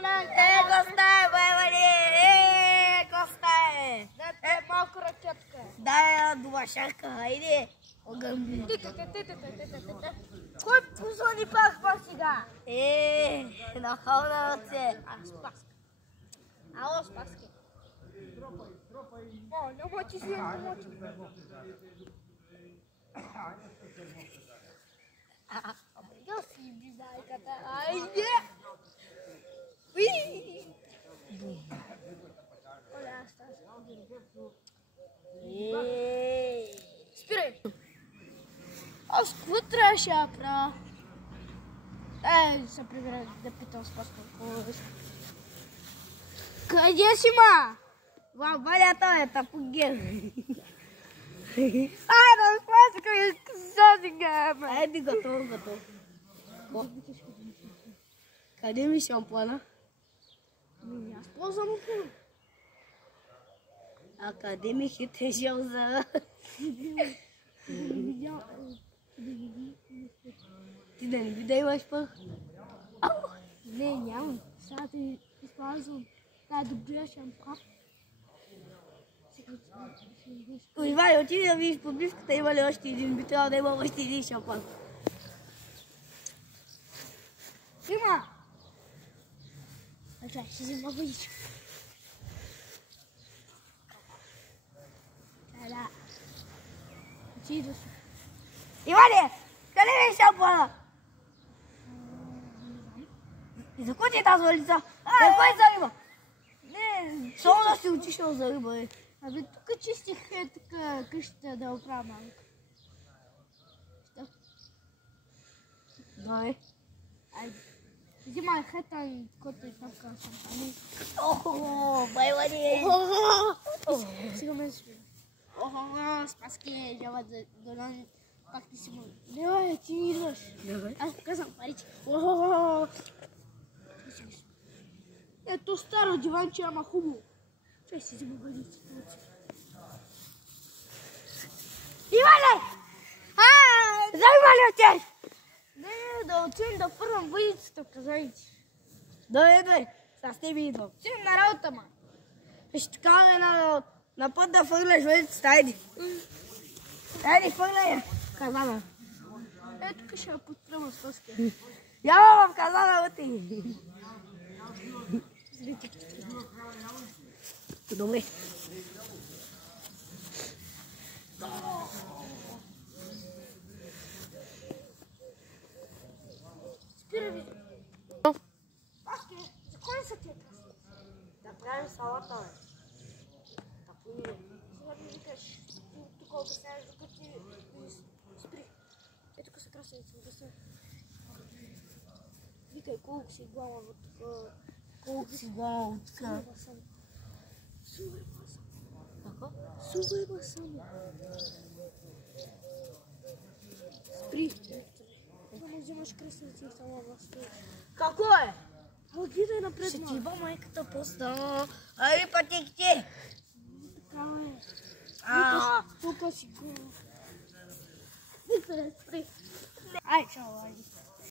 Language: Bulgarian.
Костай, бай, Костай! Малко ракетка. Дай дувашака, хайде! Огъмби! Кой позвони пак сега? Нахал на ръце! Спаска. Ало, Спаски. О, не моти си, не моти. Да си би майката. Айде! Оля, аз спирай! Аз какво трябваше да правя? Се прибира да питам Спаска. Къде си, ма? Ва, балята е тапугел. Да Спаска, сега, ме. Айде, готово. Къде ми шампуана? Аз ползвам опора. А къде ми хите жълза? Ти да не би да имаш пъх? Не, нямам. Сега ти използвам най-добрия шампуан. Ивай, отиди да видиш подбивката, има ли още един? Би трябвало да има още един шампуан. Има! Чай, ще взема водичка. Да. Отиди да се. Иване, къде ми е шампуана? И за кой ти е тази улица? Кой е за риба? Не, Само да си отишъл за риба, бе. абе тук чистих така къщата да оправя малко. Да, е. Айде. Взимай хета, който е там към шампани. Охо, байвани! Сега ме спи. Охо, Спаски, няма да донам пак ти си му. Не, ти идваш. Аз показвам парите. Охо! Ето старо диванче, ама хубаво. Чай си взима бъдици. Иване! Заима ли отеш? Не, да отидем да първам бъдицата в казаните. Дойде, с тебе идвам. Отидем на работа, ма. Ще кажа на път да фърляш въдицата, айди. Айди, фърляй я. Казана. Тук ще я подпрема с Спаски. Яла в казана вътре. Добре. Спира ви. Спаски, за кой са тия краси? Да правим салата, бе. Сега ми викаш, тук обясняваш, докато ти спри. Ето тук са красавица, да са. Викай, колко си глава от тук. Колко си глава от тук. Сувай басам. Какво? Сувай басам. Спри. Да не вземаш красавица и сама възстоиш. Какво е? Ала гледай напред, Ще ма. ти ба майката поста. Айди пътеките. Така е. А. Тук си глава. Викай, спри. Ай, чао, айди.